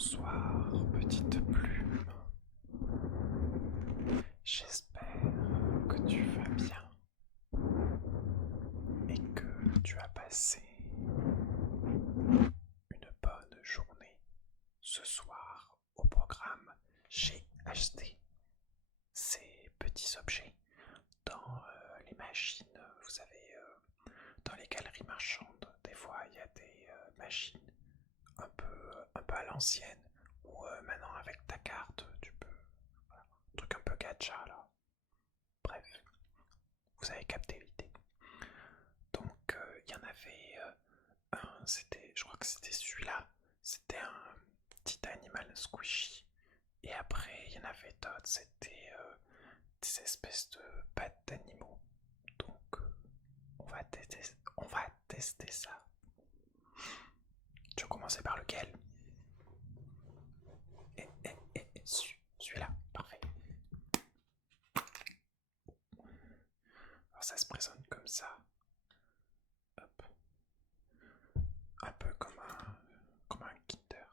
Bonsoir, petite plume. J'espère que tu vas bien et que tu as passé une bonne journée. Ce soir, au programme, j'ai acheté ces petits objets dans les machines. Vous savez, dans les galeries marchandes, des fois il y a des machines un peu à l'ancienne où maintenant avec ta carte tu peux. Voilà, un truc un peu gacha là. Bref, vous avez capté l'idée. Donc il y en avait un, je crois que c'était celui-là, c'était un petit animal squishy. Et après il y en avait d'autres, c'était des espèces de pattes d'animaux. Donc on va tester ça. Tu veux commencer par lequel? Celui-là, parfait. Alors ça se présente comme ça. Hop. Un peu comme un Kinder.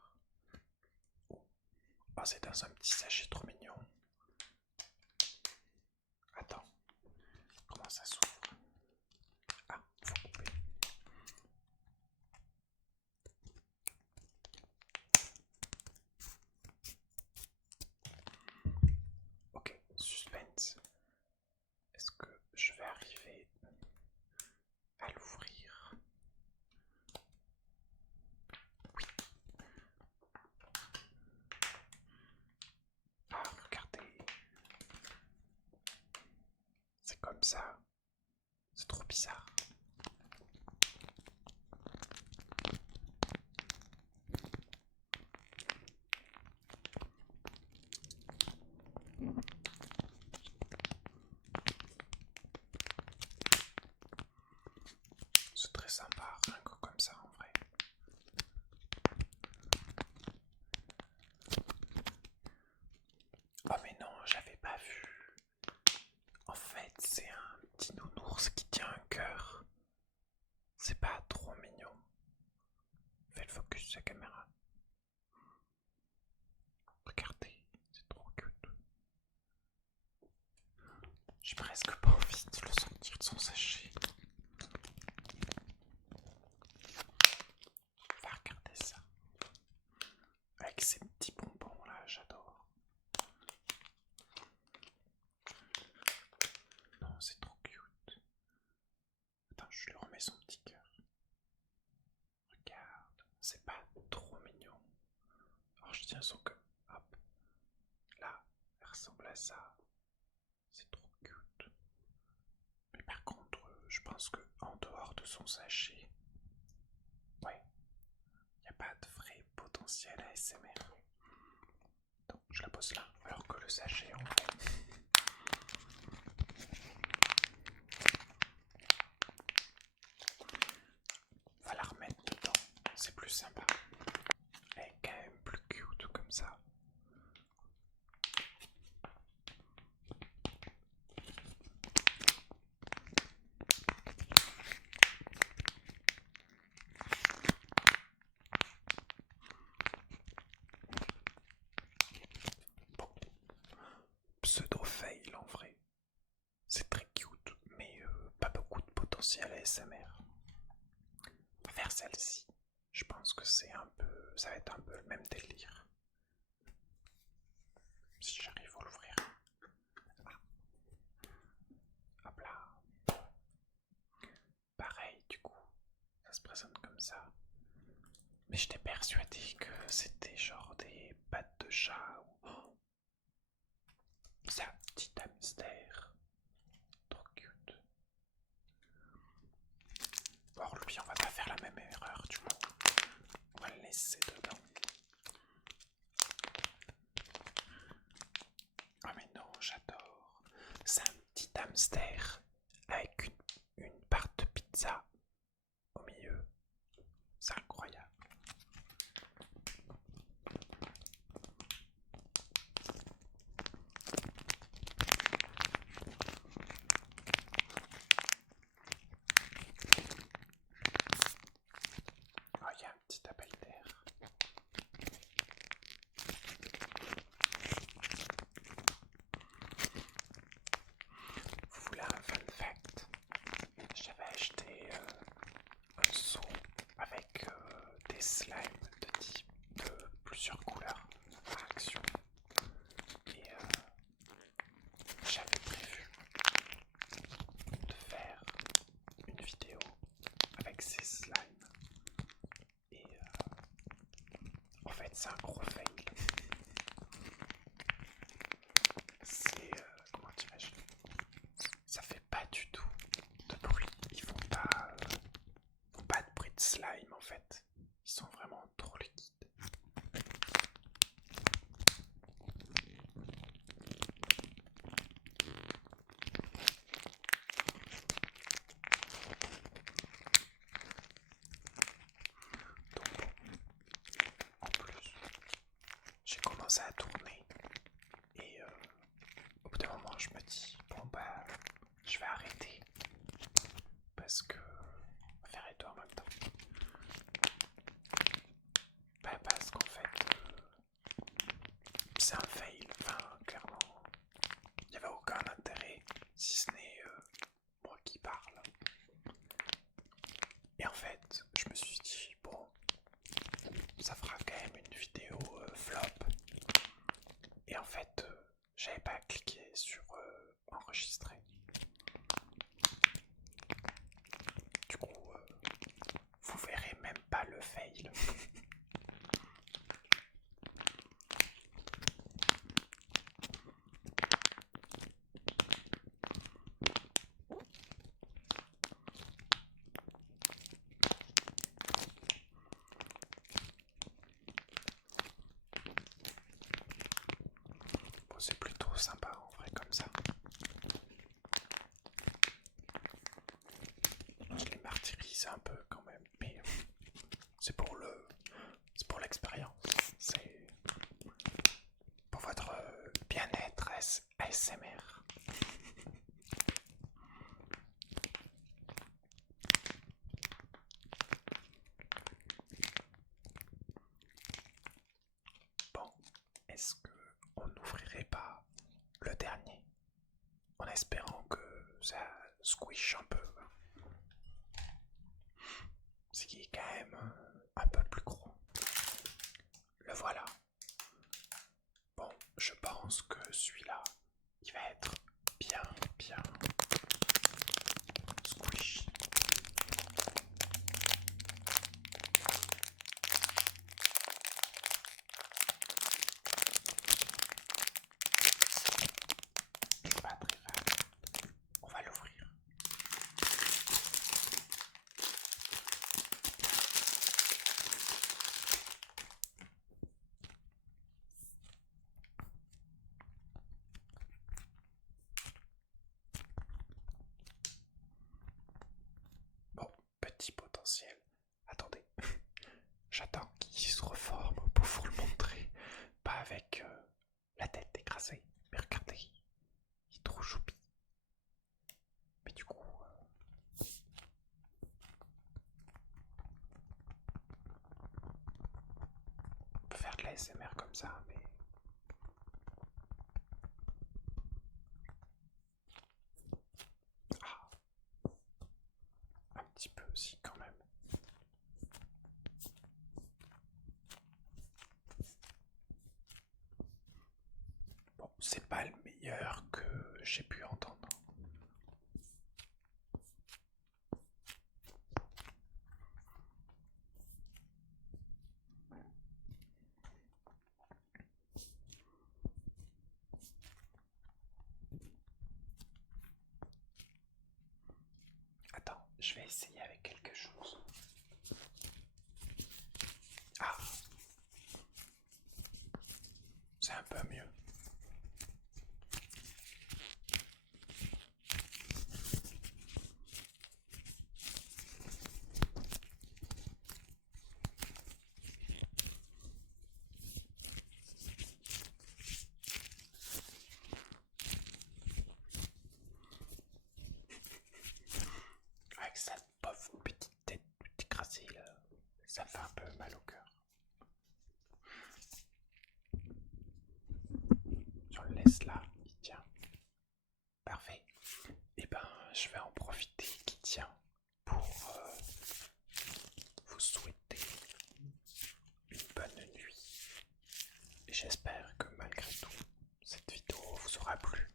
Oh, c'est dans un petit sachet trop mignon. Attends, comment ça s'ouvre? Ah, faut couper. Ok, suspense. Est-ce que je vais arriver à l'ouvrir? Oui. Ah, regardez. C'est comme ça. C'est trop bizarre. C'est très sympa, rien que comme ça en vrai. Oh mais non, j'avais pas vu. En fait, c'est un petit nounours qui tient un cœur. C'est pas trop mignon. Fais le focus sur la caméra. Regardez, c'est trop cute. J'ai presque pas envie de le sortir de son sachet. Va regarder ça. Avec ces petits bonbons là, j'adore. Non, c'est trop cute. Attends, je lui remets son petit cœur. Regarde, c'est pas trop mignon. Alors je tiens son cœur. Hop. Là, elle ressemble à ça. C'est trop cute. Mais par contre, je pense que en dehors de son sachet, ouais, il n'y a pas de vrai potentiel ASMR. Donc je la pose là, alors que le sachet en vrai. Va la remettre dedans, c'est plus sympa. Elle est quand même plus cute comme ça. Bon, pseudo fail en vrai. C'est très cute, mais pas beaucoup de potentiel ASMR. On va faire celle-ci. Je pense que ça va être un peu le même délire. Si j'arrive à l'ouvrir. Ah. Hop là. Pareil, du coup, ça se présente comme ça. Mais j'étais persuadé que c'était genre des pattes de chat ou. Oh, c'est un petit hamster. Trop cute. Or lui, on va pas faire la même erreur, du coup. On va le laisser dedans. Ah mais non, j'adore. C'est un petit hamster avec une part de pizza au milieu. C'est incroyable. Oh, il y a un petit appel d'air. est-ce que... On va faire les deux en même temps. Bah parce qu'en fait, c'est un fail, enfin clairement, il n'y avait aucun intérêt, si ce n'est moi qui parle. Et en fait, je me suis dit, bon, ça fera quand même une vidéo flop. Et en fait, j'avais pas cliqué sur enregistrer. Du coup, vous verrez même pas le fail. Bon, c'est plutôt sympa en vrai comme ça. Je les martyrise un peu quand même, mais c'est pour l'expérience. C'est pour votre bien-être ASMR. Bon, est-ce qu'on n'ouvrirait pas le dernier en espérant que ça squish un peu? Ce qui est quand même un peu plus gros. Le voilà. Bon, je pense que celui-là, il va être bien squishy. Pas très mal. On va l'ouvrir. Bon, petit potentiel. Attendez, j'attends qu'il se reforme pour vous le montrer. Pas avec la tête écrasée. Mais regardez, il est trop choupi. Mais du coup, on peut faire de la SMR comme ça, mais... Ah, un petit peu aussi quand même. Bon, c'est pas le meilleur que j'ai pu entendre. Attends, je vais essayer avec quelque chose. Ah, c'est un peu mieux. Avec cette pauvre petite tête écrasée là, ça fait un peu mal au cœur. Je le laisse là, il tient. Parfait. Et ben, je vais en profiter qu'il tient pour vous souhaiter une bonne nuit. Et j'espère que malgré tout, cette vidéo vous aura plu.